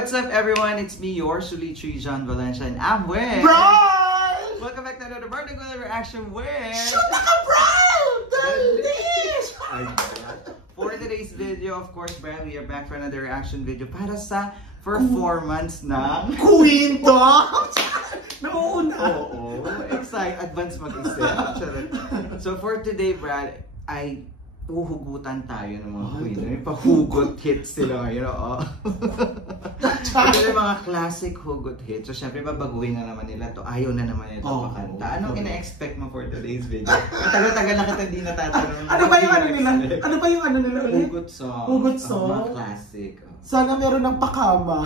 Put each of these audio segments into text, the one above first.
What's up, everyone? It's me, yours truly, John Valencia, and I'm with... Bro! Welcome back to another Birthday Girl Reaction with... Shoot ka, bro! Dali! For today's video, of course, Brian, we are back for another reaction video para sa performance ng... Quinto! Nauna! Oo, excited. Advance mag-isip. So for today, Brad, ay uhugutan tayo ng mga queen. May pahugot hits sila ngayon, oo. Ito yung mga classic hugot hits. So syempre, babaguhin na naman nila to. Ayaw na naman nila ito pakanta. Anong ina-expect mo for today's video? Matagal-tagal na kita hindi natatanong. Ano ba yung ano nila? Ano ba yung ano nila ulit? Hugot song. Hugot song? Mga classic. Sana meron ng pakama.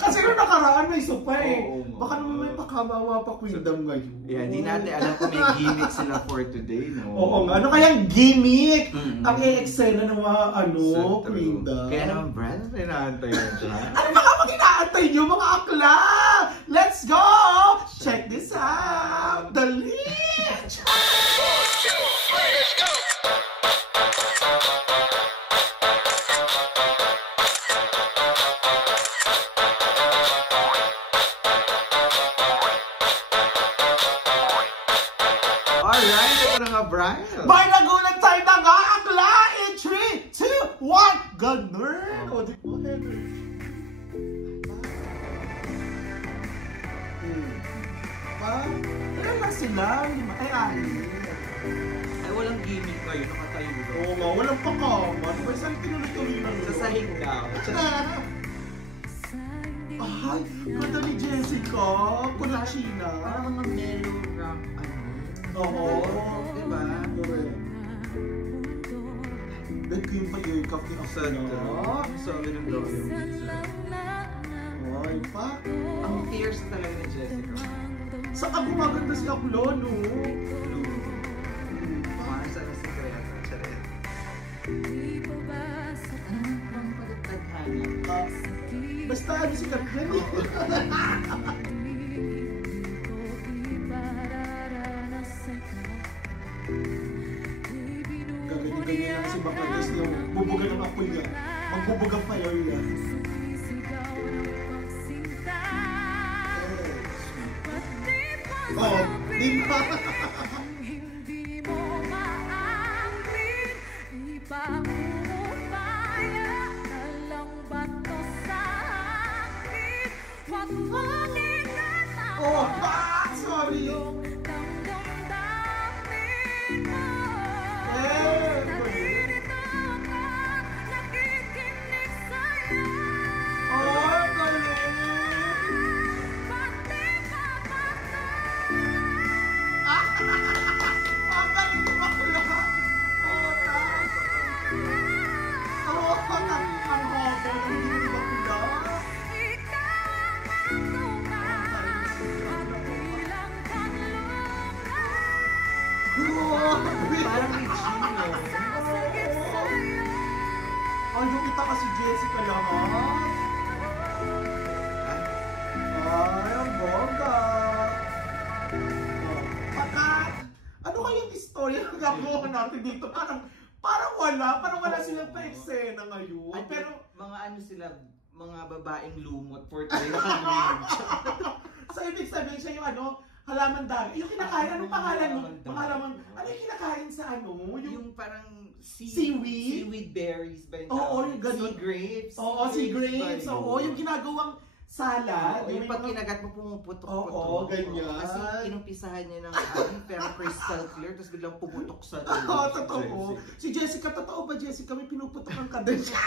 Kasi nung nakaraan may supa eh. Baka naman may pakama mga pa-queendom ngayon. Yeah, di natin alam kung may gimmick sila for today, no? Oo nga. Ano kayang gimmick? Ang i-eksena ng mga queendom. Kaya naman, Brad, inaantay mo siya. Ano ba kapag inaantay nyo mga akla? Let's go! Check this out! Dali! Let's go! Alright, ito na nga, Brian. May nagulat tayo na nga akla in 3, 2, 1, ganun! O, di ba? Ilan lang sila? Ay, Ay, walang gimmick kayo, nakatayo doon. oo nga, walang pakama. Di ba isang tinuloy-tuloy lang Sa sahig daw. Ay, ganda ni Jessica. Kunachina. Parang mga mellow rock, ano. Oo. Diba? Correct. Ba't ko yung pa-earcuff ni Sa Akla? sabi ng Glory. Ay, pa. Ang fierce talaga ni Jessica. Saka gumaganda si Akla, no? Mars na sikreto. Charet. Anong pagtaghanap? Basta ano si Akla. Ganyan lang si Bakalas yung bubuga ng apoy niya. Magbubuga fire niya. Oh, di ba? Hindi mo maamin, ipamumaya na lang ba to sa akin? Huwag mong ingatan Oh, sorry. yung damdamin mo. Naririto ka, nakikinig sa'yo. Oh, galing. Pati pa ba to? Ang galing ni Akla. Oh, nice. Oh, ang hotel. Hindi ni Akla. Ikaw ang magtungan at bilang kanlungan. Parang may Gino. Sasagip sa'yo. Ano kita kasi Jessica lang, ha? Ay, ang bongga. Pakat! Ano kayang istorya ng gagawa natin dito? Parang wala silang pa-eksena ngayon. At Pero, mga ano sila, mga babaeng lumot for today. Nakangin. sa ibig sabihin siya yung halaman dagat. Yung kinakain, anong pangalan mo? Halaman, ano yung kinakain sa Yung parang seaweed? Seaweed berries ba yun? Oo, yung ganun. Sea grapes. Oo, sea grapes. Oo, yung ginagawang salad. Yung pag kinagat mo, pumuputok-putok. Oo, ganyan. Kasi inumpisahan niya ng pero crystal clear, tapos biglang pumutok sa Oo, totoo. Si Jessica, totoo ba Jessica? May pinuputokan ka din siya.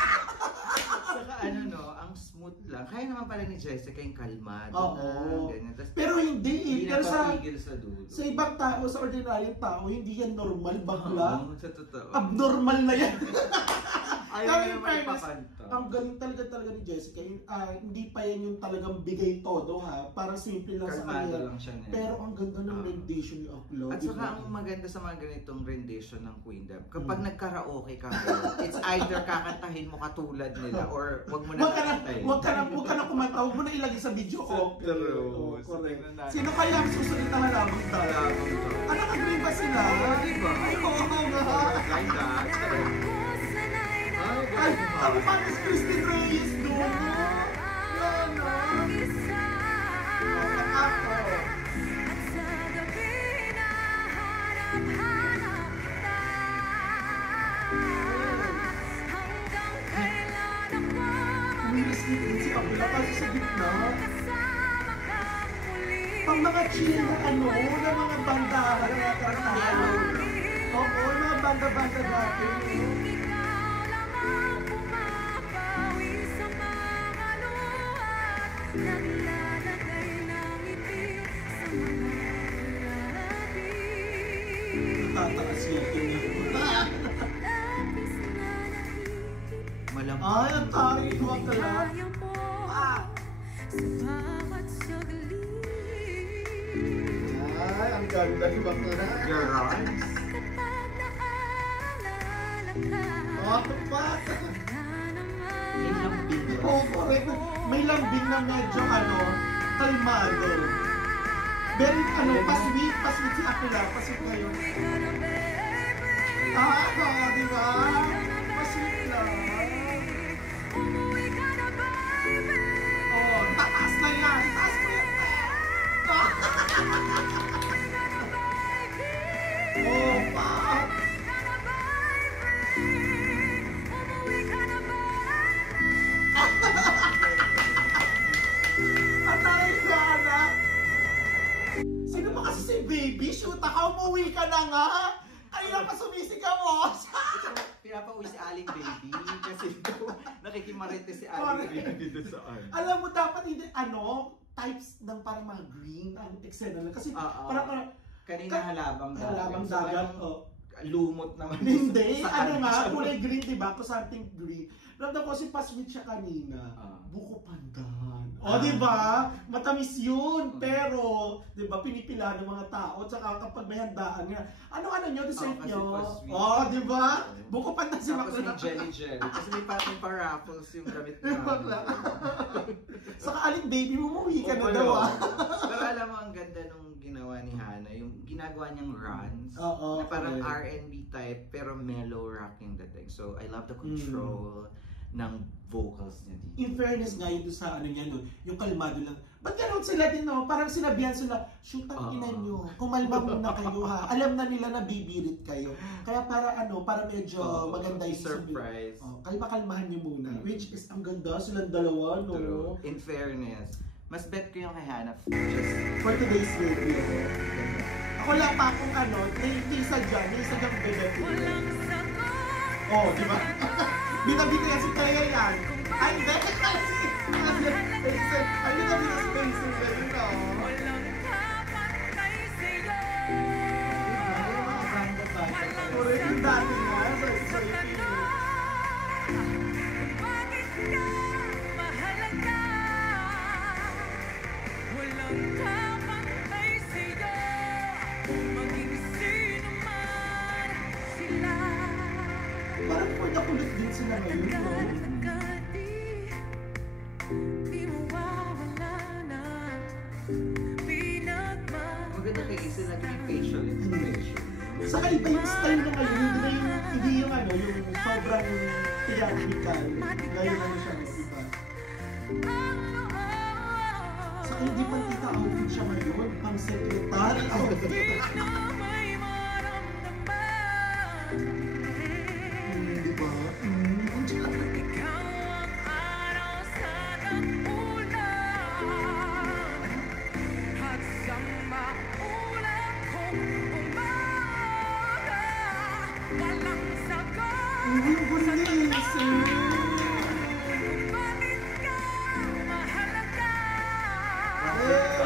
Saka ang smooth lang. Kaya naman pala ni Jessica yung kalmado Oo. na, ganyan. Tapos, Pero hindi eh. hindi Pero napapigil sa dulo. sa ibang tao, sa ordinaryong tao, hindi yan normal, bakla. Oo, sa totoo. Abnormal na yan. Ayaw Pero niya in fairness, maipakanta. ang galing talaga ni Jessica. Hindi pa yan yung talagang bigay todo ha. Parang simple lang sa Kalmado kanya. lang siya niya. Pero ang ganda ng rendition ni Upload. At saka ang maganda sa mga ganitong rendition ng Queendom, kapag nagkaraoke ka, it's either kakantahin mo katulad nila or wag mo na kakantahin. Huwag ka na kumanta. Huwag mo na ilagay sa video. Okay. True. Correct. Sino kaya ang susunod na halamang tayo? Nag-agree ba sila? Diba? Ay, oo nga. Like that. Ay, ano pa Miss Christine Reyes doon? na-sleep din si Abela kasi sa gitna. Pang mga chill na ano, na mga banda, na mga karakter. Oo, mga banda-banda dati. Tataas yung tingin. Malamang. Ay, ang tarik mo talaga. Ay, ang ganda ni Bakla. Girls. Oh, pat! May lambing ba? Oh, correct. May lambing na medyo kalmado. Very pasweet si Akila, pasweet ngayon. Di ba? Pasweet lang. Oh, taas na yan. Taas mo yan. Oh, pat! Atay ka na! Sino ba kasi si Baby? Shoot ka, umuwi ka na nga! Kanina pa sumisigaw mo! Pinapauwi si Aling Baby kasi nakikimarete si Aling Baby doon sa art. Alam mo, dapat hindi, types ng parang mga green, eksena lang. Kasi parang kanina halabang dagat. Lumot naman. Hindi, kulay green, diba? To something green. Ramdam ko si Pasweet siya kanina. Buko pandan. Diba? Matamis yun. Pero, diba, pinipila ng mga tao. Tsaka kapag may handaan nga, ano nyo, dessert nyo? Diba? Buko pandan si Bakla. Bakla. Tapos may jelly. Kasi may pa-raffles yung gamit na. Bakla. Saka Aling Baby, umuwi ka na daw. Pero alam mo, ang ganda nung ginawa ni Hana, yung ginagawa niyang runs, na parang R&B type, pero mellow rock yung dating. So, I love the control ng vocals niya dito. In fairness nga, yun sa niya nun, yung kalmado lang. Ba't gano'n sila din, no? Parang sinabihan sila, shoot ang ina nyo, kumalma muna kayo ha. Alam na nila na bibirit kayo. Kaya para medyo maganda yung surprise. Kalma-kalmahan nyo muna. Which is, ang ganda, silang dalawa, no? True. In fairness, mas bet ko yung kay Hana for today's video. Ako lang pa kung may isa dyan bebet. Di ba? Binabita yan si Kaya yan. Ay, hindi. Ay, binabita si Pacer yan, Correct yung dati nga. Bakit ka mahalaga? Walang kapantay sa'yo, maging sino man sila. Parang kulit din sila ngayon. Di mawawala na pinagmahal. Maganda kay Isa, naging facial expression. Saka iba yung style na ngayon, hindi yung sobrang theatrical. Ngayon siya, iba. Saka hindi pa kita outfit siya ngayon, pang secretary outfit. May maramdaman. Diba? Ikaw ang araw sa tag-ulan at sa maulan kong umaga. Walang sagot Yung gulis kung bakit ka mahalaga.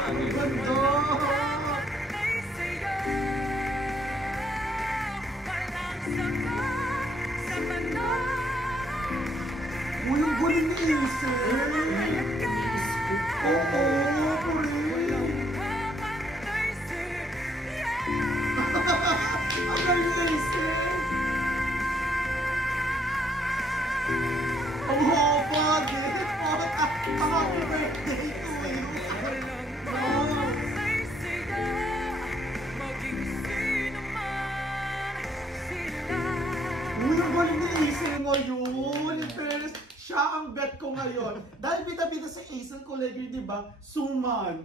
ang ganda! Kapantay sa'yo, walang sagot sa tanong. Yung gulis ni Ace! Oo, Kapantay sa'yo. ang galing ni Ace! Ang haba, din! Ang happy birthday to you! Kapantay sa'yo, maging sino man sila. Ang galing ni Ace ngayon! In fairness, siya ang bet ko ngayon. Dahil bida-bida sa Ace Collegiate, di ba? Suman.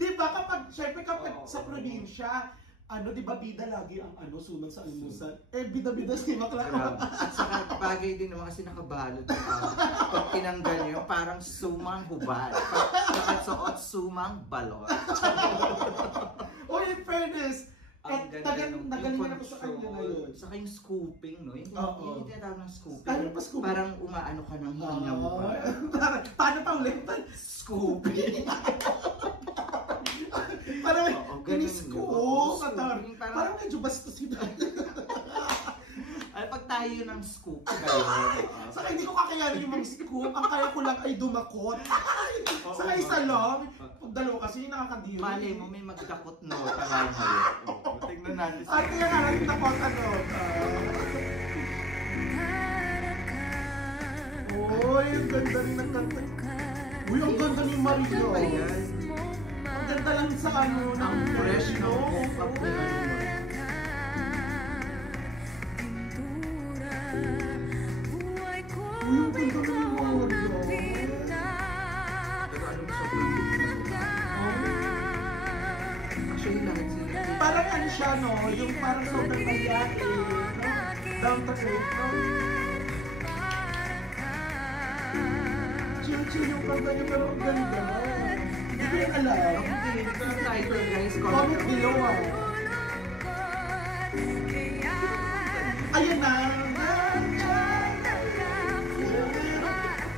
Di ba? Syempre kapag sa probinsya, di ba bida lagi ang sunod sa almusal? Bida-bida si Bakla. At saka bagay din naman kasi nakabalot. Pag tinanggal nyo, parang sumang hubad. Pag nakasuot, sumang balot. In fairness, nagalingan ako sa kanya ngayon. Saka yung scooping, no? Yung tinatawag ng scooping. Ano pa scooping? Parang umaano ka ng hinga mo pa. Paano pa ulit? Scooping. Parang kinis-scoop. Parang medyo bastos yun. Ay, pag tayo ng scoop ngayon. Saka hindi ko kakayanin yung mga scoop. Ang kaya ko lang ay dumakot. Saka isa lang. Pag dalawa kasi nakakadiri. Malay mo, may magdakot no. Kaya ngayon. Tingnan natin. Ay, kaya nga natin dakot Uy, ang ganda rin ng kanta. Uy, ang ganda ni Mario. Ang ganda lang sa ang fresh no. Up ni yung ganda ni Mario. Actually, lahat sila. Parang ano siya, no? Yung parang sobrang mayate. Down to earth, no? Chill-chill yung kanta niya, pero ang ganda. Hindi ko yung alam. Ito ang title, guys. Comment below, Ayan na!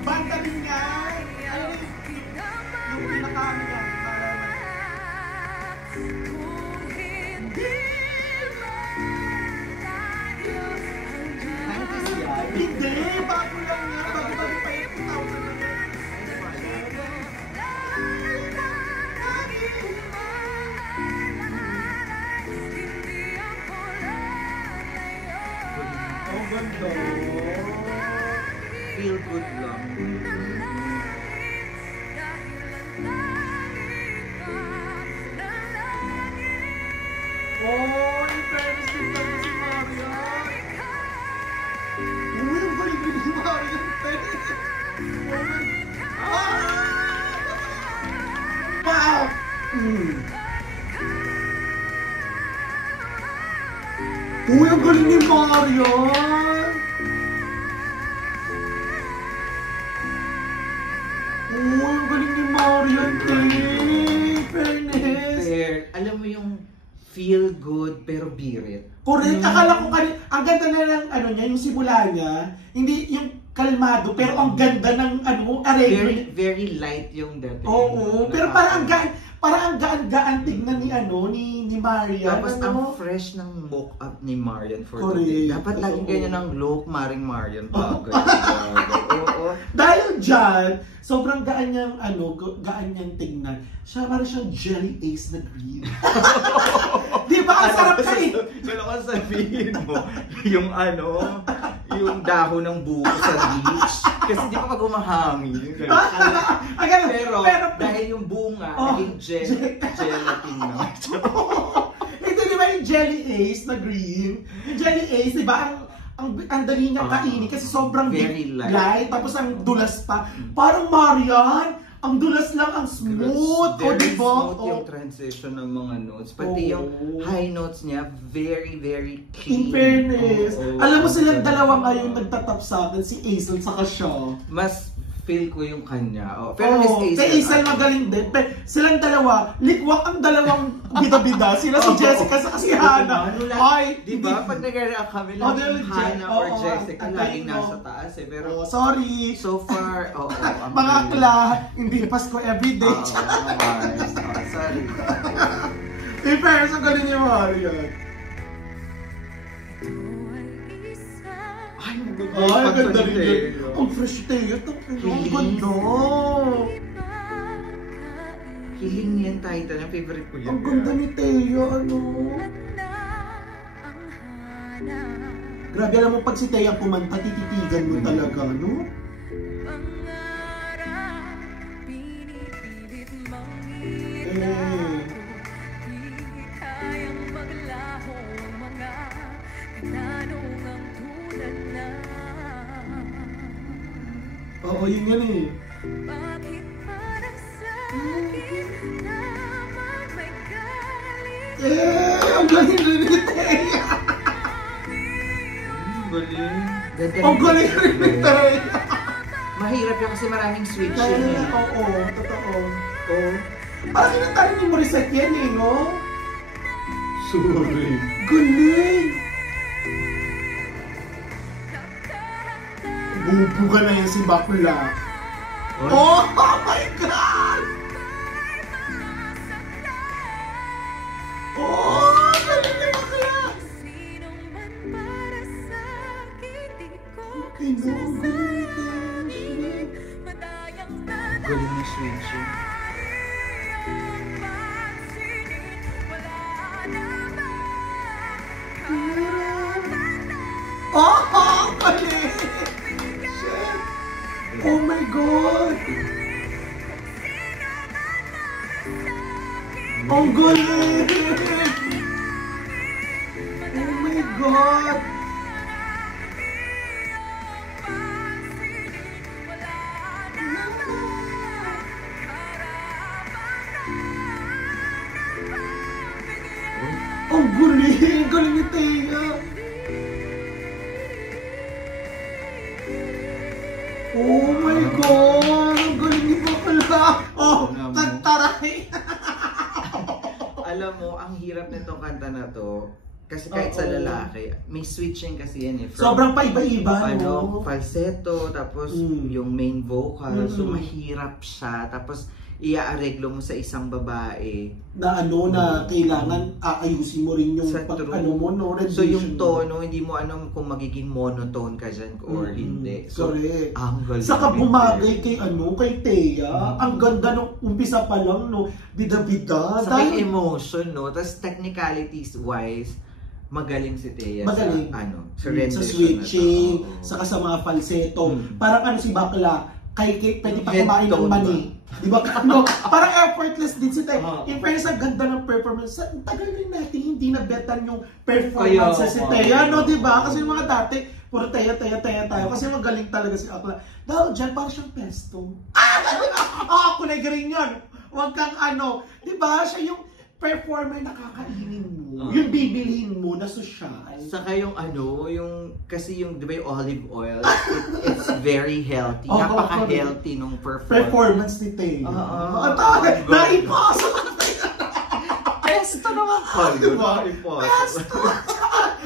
Banda rin nga! Yung pinakami niya. Hindi! Bago lang nga! Bago pa yung 2000. Oh, ganda! Feel good lang. Oh, in fairness din talaga si Mario. Uy, ang galing din si Mario. Wow! Uy, ang galing ni Mario. Uy, ang galing ni Mario. Fairness. Alam mo yung feel good pero birit. Correct. Akala ko ang ganda na ng ano niya, yung simula niya, hindi yung kalmado, pero ang ganda ng arrangement. Very light yung dating. Oo, pero parang ang gaan tignan ni Marian. Tapos ang fresh ng look up ni Marian for Correct. today. Dapat laging ganyan ang look, Maring Marian. Bagay. Oo. Dahil dyan, sobrang gaan niyang tignan. Siya parang siyang jelly ace na green. Di ba? Ang sarap ka eh. Kala ko sabihin mo, yung dahon ng buko sa beach. Kasi di ba pag umahangin? Pero dahil yung bunga, naging gelatin na. Ito di ba yung jelly ace na green? Yung jelly ace, di ba? Ang dali niyang kainin kasi sobrang very light. Tapos ang dulas pa. Parang Marian, ang dulas lang, ang smooth. Very diba? smooth yung transition ng mga notes. Pati yung high notes niya, very, very clean. In fairness. Alam mo silang dalawa ngayon nagtatap sa akin, si Aisel saka siya. Mas feel ko yung kanya. Pero Miss Aisel. Si Aisel magaling din. Pero silang dalawa, likwak ang dalawang bida-bida. Sila si Jessica saka si Hannah. Ay, di ba? Pag nag-react kami lang, Hannah or Jessica, laging nasa taas eh. Pero sorry. So far, mga akla, hindi Pasko everyday. Sorry. In fairness, ang galing yung Marian. Ay, ang ganda rin. Ang fresh tayo. Ang ganda. Hiling yan title. Ang favorite ko yan. Ang ganda ni Teo. Grabe, alam mo pag si Teo kumanta, tititigan mo talaga, no? Oo, yun yan eh. Bakit parang sa'kin naman may galit? Ang galing Ganda Ang galing rin ni Taya. Mahirap yun kasi maraming switching Kaya, eh. oo, totoo. Oo. Parang kinantarin ni Morissette yan eh, no? Sorry. Galing! Bubuga na yan si Bakla. Oh my God! Oh, galing ni Bakla! Galing na switching. Oh, galing! Shit! Oh my God! Ang galing! Oh my God! Ang galing! Galing ni Taya! Oh my God! Ang galing ni Bakla! Oh, kantaray! Alam mo, ang hirap nitong kanta na to, kasi kahit sa Oo. lalaki, may switching kasi yan eh. Sobrang paiba-iba, no? Falsetto, tapos yung main vocal, so mahirap siya. Tapos iaareglo mo sa isang babae. Na ano, na kailangan aayusin mo rin yung Sa true. ano mo, no? So yung rendition mo. tono, hindi mo alam kung magiging monotone ka dyan or hindi. So, Correct. ang galing. Saka bumagay kay ano, kay Taya. Ang ganda nung umpisa pa lang, no? Bida-bida. Sa may emotion, no? Tapos technicalities wise, magaling si Thea Magaling. sa ano, sa Sa rendition switching, na to. Oo. saka sa mga falsetto. Parang ano si Bakla, pwede pa Head kumain ng tone mani. Di ba? Ano, parang effortless din si Taya. Oo. In fairness, ang ganda ng performance. Sa tagal rin natin, hindi na betan yung performance si Taya, no? Di ba? Kasi yung mga dati, puro Taya tayo. Kasi magaling talaga si Akla. Dahil dyan, parang siyang pesto. Ako na galing yun. Huwag kang ano. Di ba? Siya yung performer na kakainin mo. Yung bibilihin mo na social. Saka yung ano, yung kasi yung 'di ba yung olive oil, it's very healthy. Oo, Napaka-healthy nung performance ni Taya. Oo. Naipasok! Pesto naman po. Diba? Pesto. Presto!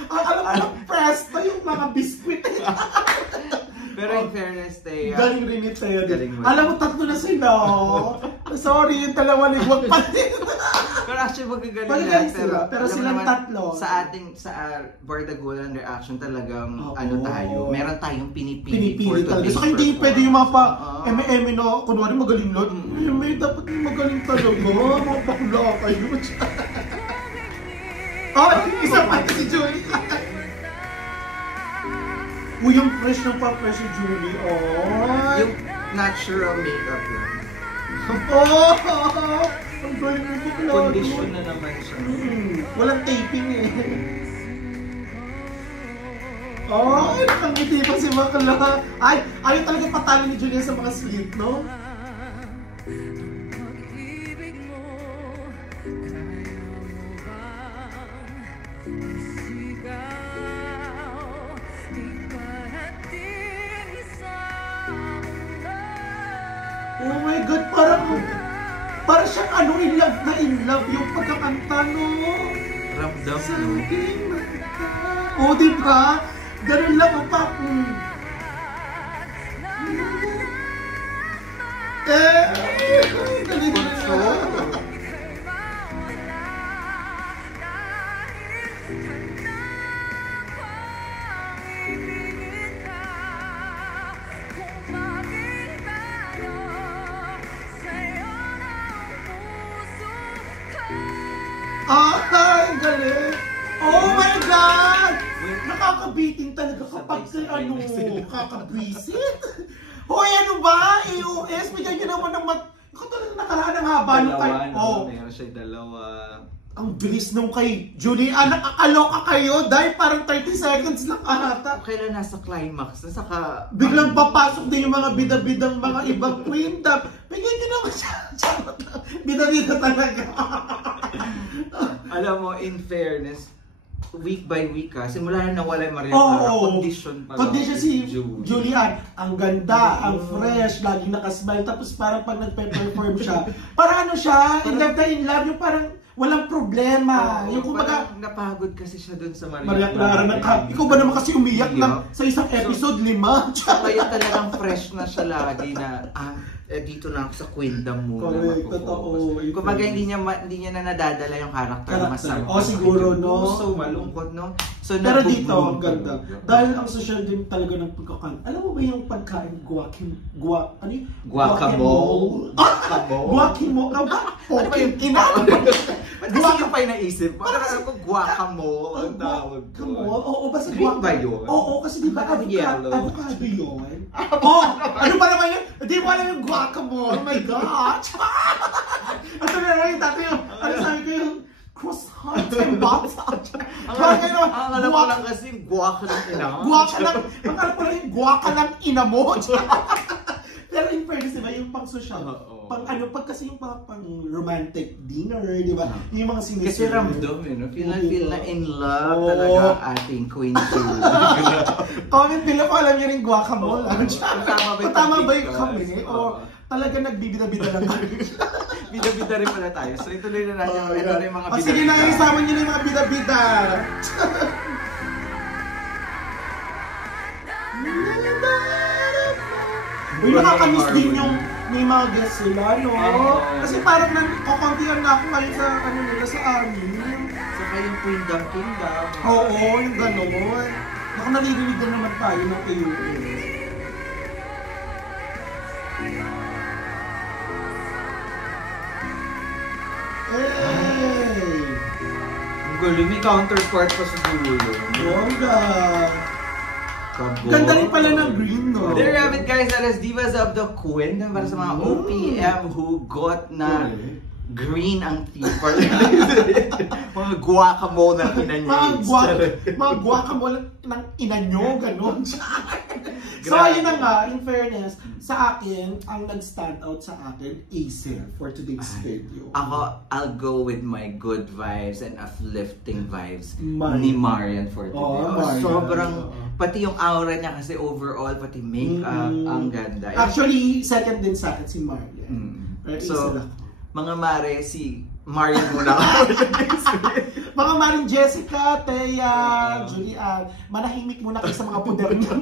Alam mo, presto yung mga biskwit. Pero in fairness, Thea, Galing rin ni Taya. Galing mo. Alam mo, tatlo na sila. Sorry, yung dalawa ligwag pa din. pero actually magagaling Magagaling yan. sila, pero alam mo silang naman, tatlo. Sa ating, sa Bardagulan reaction talagang Oo. ano tayo, meron tayong pinipili for Pinipili talaga. today's So, hindi performance. pwede yung mga pa Oo. eme-eme no, kunwari magaling lot. Eme, dapat yung magaling talaga. Mga bakla kayo. Oh, isa pa si Julie. Uy, yung fresh ng pa-fresh si Julie. Oh. Yung natural makeup lang. Oh! Ang galing ng bakla. Condition na naman siya. Walang taping eh. Oh, nakangiti pa si bakla. Ay, ayaw talaga patalo ni Julia sa mga sweet, no? Pag-ibig mo, kaya mo bang sigaw? Di parating sa mundo. Oh my God, parang siyang ano, in love yung pagkakanta, no? Ramdam Sa no? aking mata. Oh, di ba? Ganun lang ang pa. Galing na siya. Ay, galing! Oh my God! Nakakabitin talaga kapag kay ano, kakabwisit. Hoy, ano ba? AOS, bigyan nyo naman ng katulad na nakaraan ng haba ng Dalawa, time. no? Oh, Meron siya dalawa. ang bilis nung kay Julie. Nakakaloka kayo dahil parang 30 seconds lang ata. Kailan nasa climax, nasa ka... Biglang papasok din yung mga bida-bidang mga ibang queen tap. Bigyan nyo naman siya. Bida-bida talaga. Alam mo, in fairness, week by week simula na nawala yung Maria Oo. Clara, condition pa lang. Condition si Julian. Ang ganda, ang fresh, laging nakasmile. Tapos parang pag nagpe-perform siya, parang ano siya, in love, yung parang walang problema. Yung kumbaga, parang napagod kasi siya dun sa Maria Clara. Ikaw ba naman kasi umiyak na sa isang episode 5? Kaya talagang fresh na siya lagi na, dito na ako sa Queendom muna. Correct, totoo. Kumbaga hindi niya na nadadala yung karakter. O siguro, no? So malungkot, no? So, pero dito, ang ganda. Dahil ang social din talaga ng pagkakan. Alam mo ba yung pagkain guacamole? Guacamole? Ano ba yung kasi yung pa yung naisip? Parang alam ko guacamole ang tawag ko. Oo, basta green ba yun? Oo, kasi di ba Yellow. avocado yun? Ano ba naman yun? Di mo alam yung guacamole? Oh my gosh! Ito na lang yung dati yung, ano sabi ko yung croissant and bata. Ang alam ko lang kasi yung guac ng ina. Ang alam ko lang yung guaca ng ina mo. Pero in fairness, diba, yung pang social, pag kasi yung pang romantic dinner, di ba? Yung mga siniserve. Kasi ramdom, feel na in love talaga ang ating Queen Julie. Comment nila kung alam niyo rin guacamole. Tama ba yung kami? O talaga nagbibida-bida lang kami? Bida-bida rin pala tayo. So ituloy na natin. Ito na yung mga bida-bida. Sige na, isama niyo na yung mga bida-bida. Uy, nakakamiss din yung may mga guests sila, no? Kasi parang kukuntihan na ako ngayon sa ano nila sa amin. Saka yung Queendom Kingdom. Oo, yung gano'n. Baka naririnig na naman tayo ng kayo. Hey! Ang galing, may counterpart pa sa dulo. Bongga! Ganda rin pala ng green, no? There you have it, guys. That is Divas of the Queendom para sa mga OPM hugot na green ang theme. Mga guacamole na inanyo. Mga guacamole ng inanyo, gano'n. So, ayun na nga, in fairness, sa akin, ang nag-stand out sa akin, Acer for today's video. Ako, I'll go with my good vibes and uplifting vibes ni Marian for today. Sobrang, pati yung aura niya kasi overall, pati makeup, ang ganda. Actually, second din sa akin si Marian. So, mga mare, si Marian muna. Mga Maring Jessica, Thea, Julian, manahimik muna kayo sa mga puder nyo.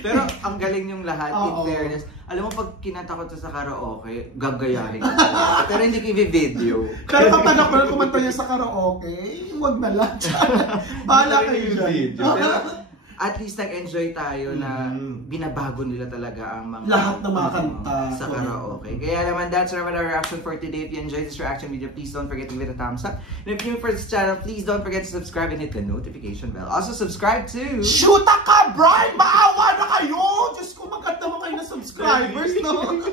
Pero ang galing yung lahat, in fairness. Alam mo, pag kinanta ko sa karaoke, gagayahin ko. Pero hindi ko i-video. Pero kapag ako kumanta niya sa karaoke, huwag na lang. Bahala kayo dyan. Pero at least nag-enjoy tayo na binabago nila talaga ang mga lahat ng mga kanta sa karaoke. Kaya naman, that's our reaction for today. If you enjoyed this reaction video, please don't forget to give it a thumbs up. And if you're new for this channel, please don't forget to subscribe and hit the notification bell. Also, subscribe to Shoota ka, Brian! Maawa na kayo! Diyos ko, maganda mo kayo na subscribers, no?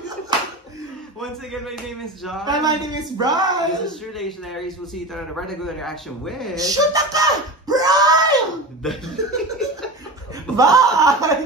Once again, my name is John. And my name is Brian. This is True Legendaries. We'll see you on a regular reaction with Shoota ka, Brian! Bye!